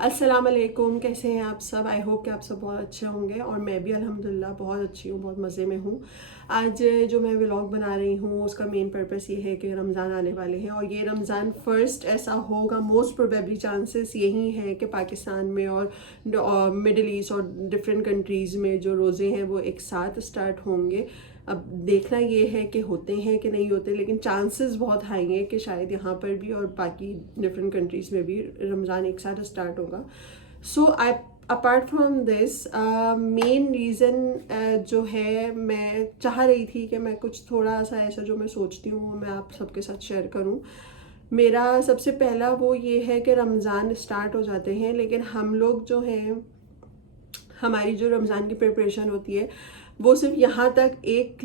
السلام علیکم، کیسے ہیں آپ سب؟ آئی ہوپ کہ آپ سب بہت اچھے ہوں گے، اور میں بھی الحمدللہ بہت اچھی ہوں، بہت مزے میں ہوں۔ آج جو میں ولاگ بنا رہی ہوں اس کا مین پرپس یہ ہے کہ رمضان آنے والے ہیں، اور یہ رمضان فرسٹ ایسا ہوگا، موسٹ پروبیبلی چانسز یہی ہیں کہ پاکستان میں اور مڈل ایسٹ اور ڈفرینٹ کنٹریز میں جو روزے ہیں وہ ایک ساتھ اسٹارٹ ہوں گے۔ اب دیکھنا یہ ہے کہ ہوتے ہیں کہ نہیں ہوتے، لیکن چانسز بہت ہائی ہیں کہ شاید یہاں پر بھی اور باقی ڈفرینٹ کنٹریز میں بھی رمضان ایک ساتھ اسٹارٹ ہوگا۔ So apart from this main reason جو ہے، میں چاہ رہی تھی کہ میں کچھ تھوڑا سا ایسا جو میں سوچتی ہوں میں آپ سب کے ساتھ شیئر کروں۔ میرا سب سے پہلا وہ یہ ہے کہ رمضان اسٹارٹ ہو جاتے ہیں، لیکن ہم لوگ جو ہیں، ہماری جو رمضان کی پریپریشن ہوتی ہے وہ صرف یہاں تک ایک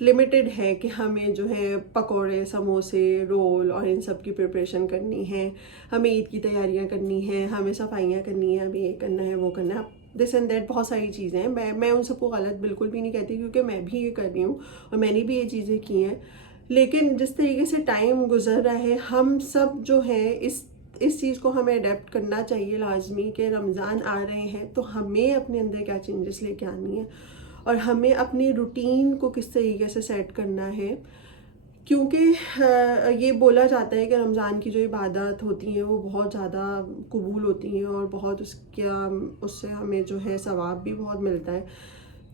لمیٹڈ ہے کہ ہمیں جو ہے پکوڑے، سموسے، رول اور ان سب کی پریپریشن کرنی ہے، ہمیں عید کی تیاریاں کرنی ہیں، ہمیں صفائیاں کرنی ہیں، ہمیں یہ کرنا ہے وہ کرنا ہے، دس اینڈ دیٹ بہت ساری چیزیں ہیں۔ میں ان سب کو غلط بالکل بھی نہیں کہتی، کیونکہ میں بھی یہ کر رہی ہوں اور میں نے بھی یہ چیزیں کی ہیں۔ لیکن جس طریقے سے ٹائم گزر رہا ہے، ہم سب جو ہیں اس چیز کو ہمیں اڈیپٹ کرنا چاہیے لازمی، کہ رمضان آ رہے ہیں تو ہمیں اپنے اندر کیا چینجز لے کے آنی ہے، اور ہمیں اپنی روٹین کو کس طریقے سے سیٹ کرنا ہے۔ کیونکہ یہ بولا جاتا ہے کہ رمضان کی جو عبادات ہوتی ہیں وہ بہت زیادہ قبول ہوتی ہیں، اور بہت اس سے ہمیں جو ہے ثواب بھی بہت ملتا ہے۔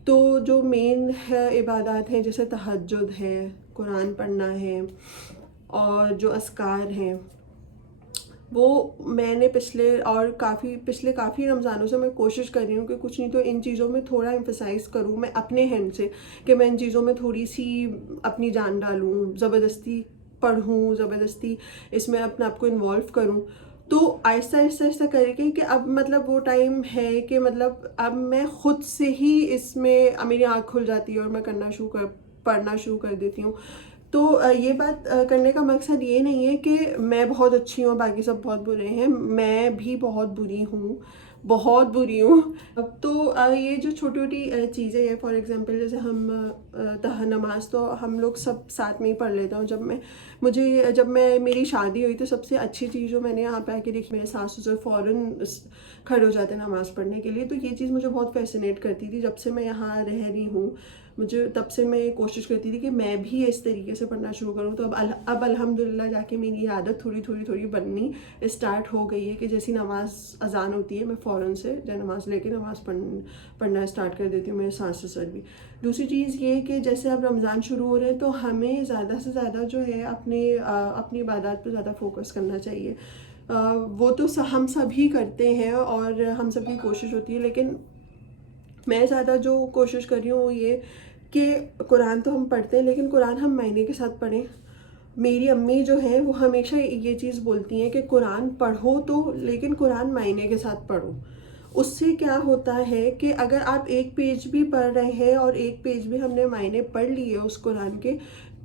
تو جو مین عبادات ہیں، جیسے تہجد ہے، قرآن پڑھنا ہے، اور جو اذکار ہیں، وہ میں نے پچھلے کافی رمضانوں سے میں کوشش کر رہی ہوں کہ کچھ نہیں تو ان چیزوں میں تھوڑا ایمفسائز کروں میں اپنے ہینڈ سے، کہ میں ان چیزوں میں تھوڑی سی اپنی جان ڈالوں، زبردستی پڑھوں، زبردستی اس میں اپنے آپ کو انوالو کروں۔ تو آہستہ آہستہ آہستہ کر کے کہ اب مطلب وہ ٹائم ہے کہ مطلب اب میں خود سے ہی اس میں میری آنکھ کھل جاتی ہے اور میں پڑھنا شروع کر دیتی ہوں۔ تو یہ بات کرنے کا مقصد یہ نہیں ہے کہ میں بہت اچھی ہوں، باقی سب بہت برے ہیں، میں بھی بہت بری ہوں، بہت بری ہوں۔ تو یہ جو چھوٹی چھوٹی چیزیں ہیں، فار ایگزامپل جیسے ہم نماز تو ہم لوگ سب ساتھ میں ہی پڑھ لیتا ہوں۔ جب میری شادی ہوئی تو سب سے اچھی چیز جو میں نے یہاں پہ آ کے دیکھی، میرے ساس سسر فوراً کھڑے ہو جاتے ہیں نماز پڑھنے کے لیے، تو یہ چیز مجھے بہت فیسینیٹ کرتی تھی۔ جب سے میں یہاں رہ رہی ہوں، تب سے میں کوشش کرتی تھی کہ میں بھی اس طریقے سے پڑھنا شروع کروں۔ تو اب الحمدللہ جا کے میری عادت تھوڑی بننی اسٹارٹ ہو گئی ہے کہ جیسی نماز اذان ہوتی ہے میں فوراً سے نماز لے کے نماز پڑھنا اسٹارٹ کر دیتی ہوں، میرے ساس سسر بھی۔ دوسری چیز یہ کہ جیسے اب رمضان شروع ہو رہے ہیں تو ہمیں زیادہ سے زیادہ جو ہے اپنی عبادات پہ زیادہ فوکس کرنا چاہیے۔ وہ تو ہم سب ہی کرتے ہیں اور ہم سب کی کوشش ہوتی ہے، لیکن میں زیادہ جو کوشش کر رہی ہوں وہ یہ کہ قرآن تو ہم پڑھتے ہیں، لیکن قرآن ہم معنی کے ساتھ پڑھیں۔ میری امی جو ہیں وہ ہمیشہ یہ چیز بولتی ہیں کہ قرآن پڑھو تو، لیکن قرآن معنی کے ساتھ پڑھو۔ اس سے کیا ہوتا ہے کہ اگر آپ ایک پیج بھی پڑھ رہے ہیں اور ایک پیج بھی ہم نے معنی پڑھ لیے اس قرآن کے،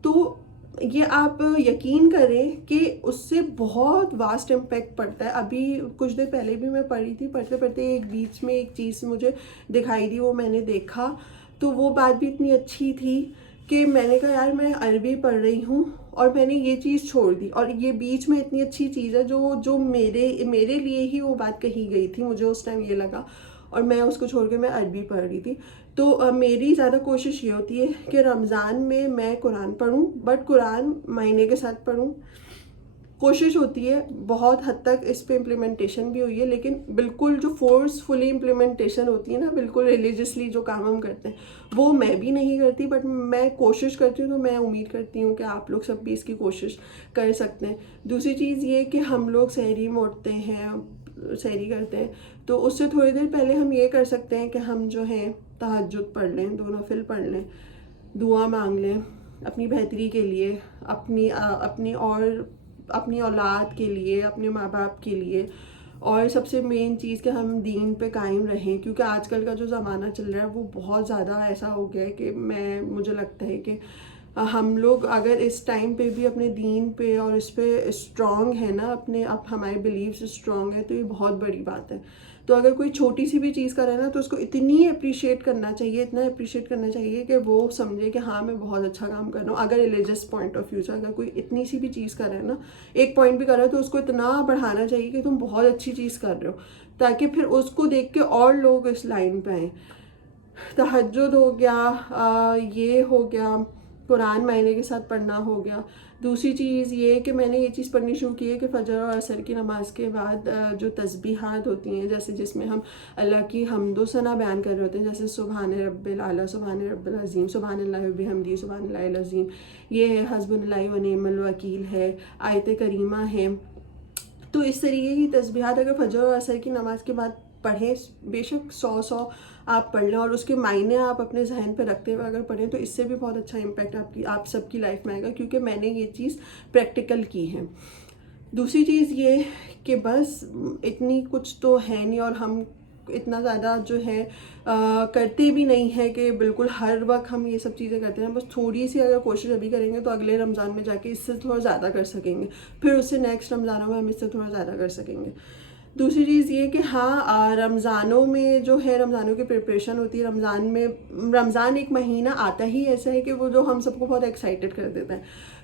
تو یہ آپ یقین کریں کہ اس سے بہت واسٹ امپیکٹ پڑتا ہے۔ ابھی کچھ دیر پہلے بھی میں پڑھی تھی، پڑھتے پڑھتے ایک بیچ میں ایک چیز مجھے دکھائی دی، وہ میں نے دیکھا تو وہ بات بھی اتنی اچھی تھی کہ میں نے کہا یار میں عربی پڑھ رہی ہوں اور میں نے یہ چیز چھوڑ دی، اور یہ بیچ میں اتنی اچھی چیز ہے جو میرے لیے ہی وہ بات کہی گئی تھی، مجھے اس ٹائم یہ لگا، اور میں اس کو چھوڑ کے میں عربی پڑھ رہی تھی۔ تو میری زیادہ کوشش یہ ہوتی ہے کہ رمضان میں قرآن پڑھوں، بٹ قرآن معنی کے ساتھ پڑھوں۔ کوشش ہوتی ہے، بہت حد تک اس پہ امپلیمنٹیشن بھی ہوئی ہے، لیکن بالکل جو فورسفلی امپلیمنٹیشن ہوتی ہے نا، بالکل ریلیجسلی جو کام ہم کرتے ہیں وہ میں بھی نہیں کرتی، بٹ میں کوشش کرتی ہوں، تو میں امید کرتی ہوں کہ آپ لوگ سب بھی اس کی کوشش کر سکتے ہیں۔ دوسری چیز یہ کہ ہم لوگ سحری میں اٹھتے ہیں، سحری کرتے ہیں، تو اس سے تھوڑی دیر پہلے ہم یہ کر سکتے ہیں کہ ہم جو ہیں تہجد پڑھ لیں، 2 نفل پڑھ لیں، دعا مانگ لیں اپنی بہتری کے لیے، اپنی اولاد کے لیے، اپنے ماں باپ کے لیے، اور سب سے مین چیز کہ ہم دین پہ قائم رہیں، کیونکہ آج کل کا جو زمانہ چل رہا ہے وہ بہت زیادہ ایسا ہو گیا ہے کہ مجھے لگتا ہے کہ ہم لوگ اگر اس ٹائم پہ بھی اپنے دین پہ اور اس پہ اسٹرانگ ہے نا، اپنے اب ہمارے بلیفس اسٹرانگ ہے، تو یہ بہت بڑی بات ہے. تو اگر کوئی چھوٹی سی بھی چیز کرے نا تو اس کو اتنی اپریشیٹ کرنا چاہیے، اتنا اپریشیٹ کرنا چاہیے کہ وہ سمجھے کہ ہاں میں بہت اچھا کام کر رہا ہوں. اگر ریلیجس پوائنٹ آف ویو سے اگر کوئی اتنی سی بھی چیز کر رہا ہے نا، ایک پوائنٹ بھی کر رہا ہے، تو اس کو اتنا بڑھانا چاہیے کہ تم بہت اچھی چیز کر رہے ہو، تاکہ پھر اس کو دیکھ کے اور لوگ اس لائن پہ آئیں. تہجد ہو گیا، یہ ہو گیا، قرآن معنی کے ساتھ پڑھنا ہو گیا. دوسری چیز یہ کہ میں نے یہ چیز پڑھنی شروع کی ہے کہ فجر اور عصر کی نماز کے بعد جو تسبیحات ہوتی ہیں، جیسے جس میں ہم اللہ کی حمد و ثنا بیان کر رہے ہوتے ہیں، جیسے سبحان رب الاعلیٰ، سبحان رب العظیم، سبحان اللہ وبحمدہ، سبحان اللہ العظیم، یہ حسبنا اللہ ونعم الوکیل ہے، آیت کریمہ ہے. تو اس طریقے کی تسبیحات اگر فجر اور عصر کی نماز کے بعد پڑھیں، بے شک 100 آپ پڑھ لیں، اور اس کے معنی آپ اپنے ذہن پہ رکھتے ہوئے اگر پڑھیں، تو اس سے بھی بہت اچھا امپیکٹ آپ سب کی لائف میں آئے گا، کیونکہ میں نے یہ چیز پریکٹیکل کی ہے. دوسری چیز یہ کہ بس اتنی کچھ تو ہے نہیں، اور ہم اتنا زیادہ جو ہے کرتے بھی نہیں ہے کہ بالکل ہر وقت ہم یہ سب چیزیں کرتے ہیں. بس تھوڑی سی اگر کوشش ابھی کریں گے تو اگلے رمضان میں جا کے اس سے تھوڑا زیادہ کر سکیں گے، پھر اس سے نیکسٹ رمضانوں میں ہم اس سے تھوڑا زیادہ کر سکیں گے. دوسری چیز یہ کہ ہاں رمضانوں میں جو ہے رمضانوں کی پریپریشن ہوتی ہے. رمضان ایک مہینہ آتا ہی ایسا ہے کہ وہ جو ہم سب کو بہت ایکسائٹیڈ کر دیتا ہے.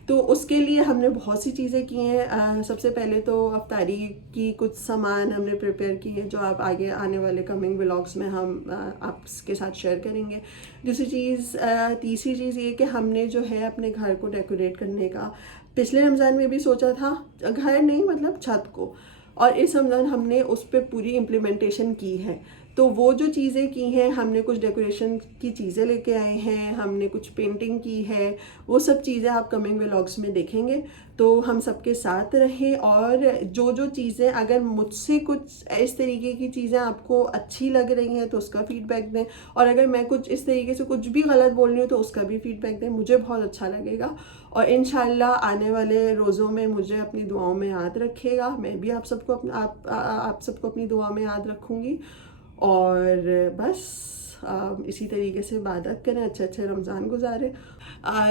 تو اس کے لیے ہم نے بہت سی چیزیں کی ہیں. سب سے پہلے تو افطاری کی کچھ سامان ہم نے پریپیئر کی ہیں، جو آپ آگے آنے والے کمنگ ولاگس میں ہم آپ کے ساتھ شیئر کریں گے. تیسری چیز یہ کہ ہم نے جو ہے اپنے گھر کو ڈیکوریٹ کرنے کا پچھلے رمضان میں بھی سوچا تھا، گھر نہیں مطلب چھت کو، اور اس رمضان ہم نے اس پہ پوری امپلیمنٹیشن کی ہے. تو وہ جو چیزیں کی ہیں، ہم نے کچھ ڈیکوریشن کی چیزیں لے کے آئے ہیں، ہم نے کچھ پینٹنگ کی ہے، وہ سب چیزیں آپ کمنگ ولاگس میں دیکھیں گے. تو ہم سب کے ساتھ رہیں، اور جو چیزیں اگر مجھ سے کچھ اس طریقے کی چیزیں آپ کو اچھی لگ رہی ہیں تو اس کا فیڈ بیک دیں، اور اگر میں کچھ اس طریقے سے کچھ بھی غلط بول رہی ہوں تو اس کا بھی فیڈ بیک دیں. مجھے بہت اچھا لگے گا، اور انشاءاللہ آنے والے روزوں میں مجھے اپنی دعاؤں میں یاد رکھے گا. میں بھی آپ سب کو اپنی دعا میں یاد رکھوں گی. اور بس اسی طریقے سے عبادت کریں، اچھے رمضان گزاریں.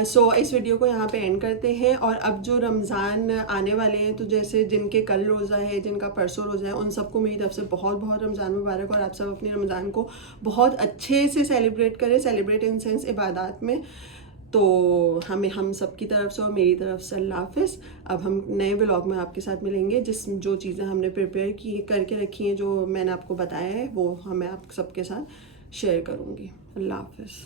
سو اس ویڈیو کو یہاں پہ اینڈ کرتے ہیں. اور اب جو رمضان آنے والے ہیں، تو جیسے جن کے کل روزہ ہے، جن کا پرسوں روزہ ہے، ان سب کو میری طرف سے بہت بہت رمضان مبارک. اور آپ سب اپنے رمضان کو بہت اچھے سے سیلیبریٹ کریں، سیلیبریٹ ان سینس عبادات میں. تو ہم سب کی طرف سے اور میری طرف سے اللہ حافظ. اب ہم نئے ولاگ میں آپ کے ساتھ ملیں گے، جو چیزیں ہم نے پریپیئر کر کے رکھی ہیں، جو میں نے آپ کو بتایا ہے، وہ میں آپ سب کے ساتھ شیئر کروں گی. اللہ حافظ.